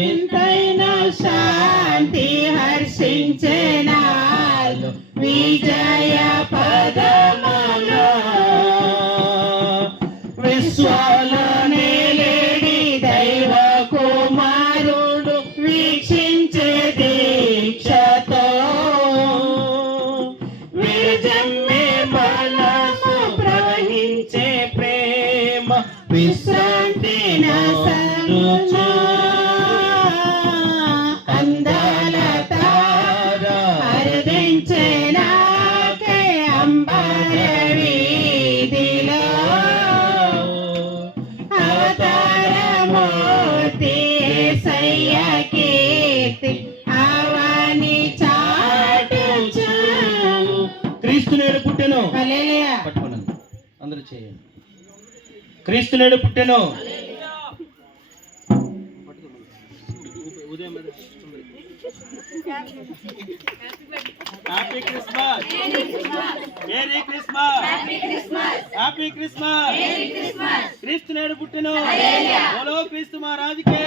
ఎంతైనా శాంతి హర్షించెనాలు విజయ పదములో విశ్వాలనే లేడి దైవ కుమారుడు వీక్షించే దీక్షతో విజమ్మే మనసు ప్రవహించే ప్రేమ విశ్రాంతి నసరుచు అందాల తార హరిదించెనాకే అంబర వీధిలో అవతారమూర్తి యేసయ్య కీర్తి అవని చాటుచు. క్రీస్తు నేడు పుట్టెను. హల్లెలూయా. పట్టుకోండి అందరూ చేయండి. క్రీస్తు నేడు పుట్టెను. Happy Christmas, merry Christmas, happy Christmas. క్రీస్తు నేడు పుట్టెను. బోలో క్రీస్తు మహారాజుకే.